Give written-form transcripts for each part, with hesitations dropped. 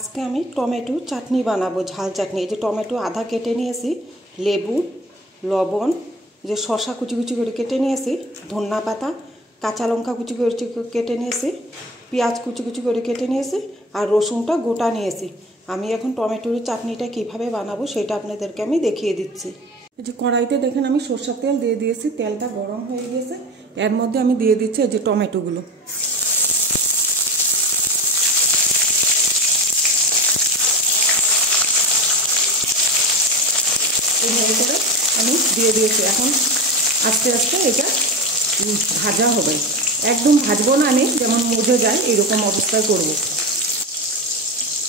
আজকে আমি টমেটো চাটনি বানাবো, ঝাল চাটনি। এই যে টমেটো আধা কেটে নিয়েছি, লেবু, লবণ, যে শসা কুচি কুচি করে কেটে নিয়েছি, ধনিয়া পাতা, কাঁচা লঙ্কা কুচি করে কেটে নিয়েছি, পেঁয়াজ কুচি কুচি করে কেটে নিয়েছি, আর রসুনটা গোটা নিয়েছি। আমি এখন টমেটোর চাটনিটা কীভাবে বানাবো সেটা আপনাদেরকে আমি দেখিয়ে দিচ্ছি। এই যে কড়াইতে দেখেন আমি সরষের তেল দিয়ে দিয়েছি, তেলটা গরম হয়ে গেছে। এর মধ্যে আমি দিয়ে দিচ্ছি এই যে টমেটোগুলো। এইভাবে করে আমি দিয়ে দিয়েছি। এখন আস্তে আস্তে এটা ভাজা হবে, একদম ভাজবো না আমি, যেমন মজে যায় এরকম অবস্থায় করব।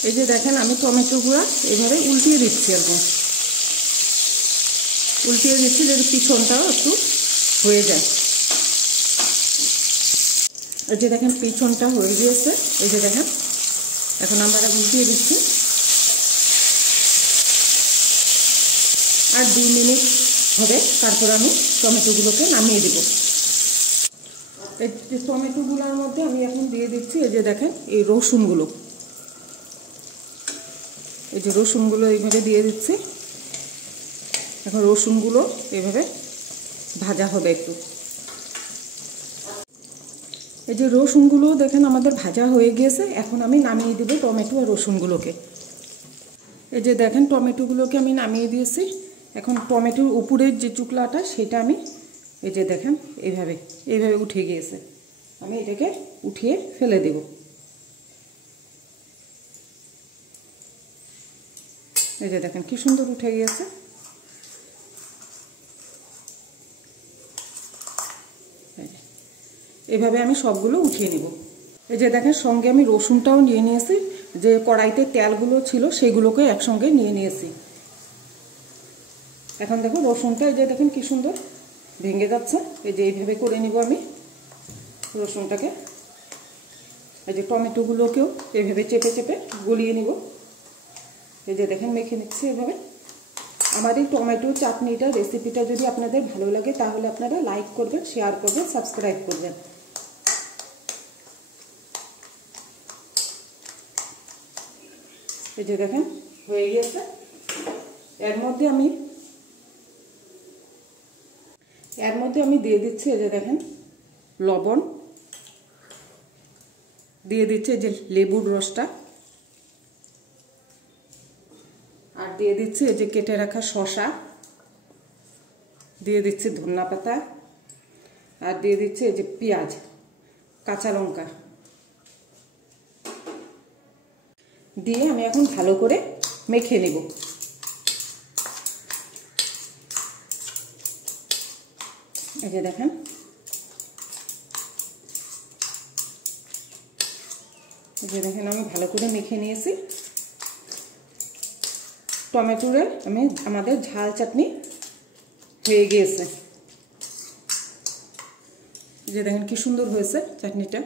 এই যে দেখেন আমি টমেটোগুলো এইভাবে উল্টিয়ে দিচ্ছি, একদম উল্টিয়ে দিচ্ছি যদি পিছনটাও একটু হয়ে যায়। এই যে দেখেন পিছনটা হয়ে গিয়েছে, এই যে দেখেন এখন আমরা উল্টিয়ে দিচ্ছি। আর 2 মিনিট হবে, তারপর আমি টমেটোগুলোকে নামিয়ে দেব। এই যে টমেটোগুলোর মধ্যে আমি এখন দিয়ে দিচ্ছি এই যে দেখেন এই রসুনগুলো। এই যে রসুনগুলো এইভাবে দিয়ে দিচ্ছি। এখন রসুনগুলো এইভাবে ভাজা হবে একটু। এই যে রসুনগুলো দেখেন আমাদের ভাজা হয়ে গিয়েছে। এখন আমি নামিয়ে দেব টমেটো আর রসুনগুলোকে। এই যে দেখেন টমেটোগুলোকে আমি নামিয়ে দিয়েছি। এখন টমেটোর উপরের যে চুকলাটা সেটা আমি এই যে দেখেন এইভাবে এইভাবে উঠে গিয়েছে, আমি এটাকে উঠিয়ে ফেলে দেব। এই যে দেখেন কি সুন্দর উঠে গিয়েছে। এভাবে আমি সবগুলো উঠিয়ে নিব। এই যে দেখেন সঙ্গে আমি রসুনটাও নিয়ে নিয়েছি, যে কড়াইতে তেলগুলো ছিল সেগুলোকে একসঙ্গে নিয়ে নিয়েছি। এখন দেখো রসুনটা এই যে দেখেন কি সুন্দর ভেঙে যাচ্ছে। এই যে এইভাবে করে নিব আমি রসুনটাকে। এই যে টমেটোগুলোকেও এইভাবে চেপে চেপে গলিয়ে নিব। এই যে দেখেন মেখে নিচ্ছি এভাবে। আমার এই টমেটো চাটনিটা রেসিপিটা যদি আপনাদের ভালো লাগে তাহলে আপনারা লাইক করবেন, শেয়ার করবেন, সাবস্ক্রাইব করবেন। এই যে দেখেন হয়ে গেছে। এর মধ্যে আমি দিয়ে দিচ্ছি এই যে দেখেন লবণ, দিয়ে দিচ্ছি এই যে লেবুর রসটা, আর দিয়ে দিচ্ছি এই যে কেটে রাখা শসা, দিয়ে দিচ্ছি ধনিয়া পাতা, আর দিয়ে দিচ্ছি এই যে পেঁয়াজ, কাঁচা লঙ্কা দিয়ে আমি এখন ভালো করে মেখে নেব। এই যে দেখেন আমি ভালো করে মেখে নিয়েছি। টমেটোরে আমাদের ঝাল চাটনি হয়ে গিয়েছে। এই যে দেখেন কি সুন্দর হয়েছে চাটনিটা।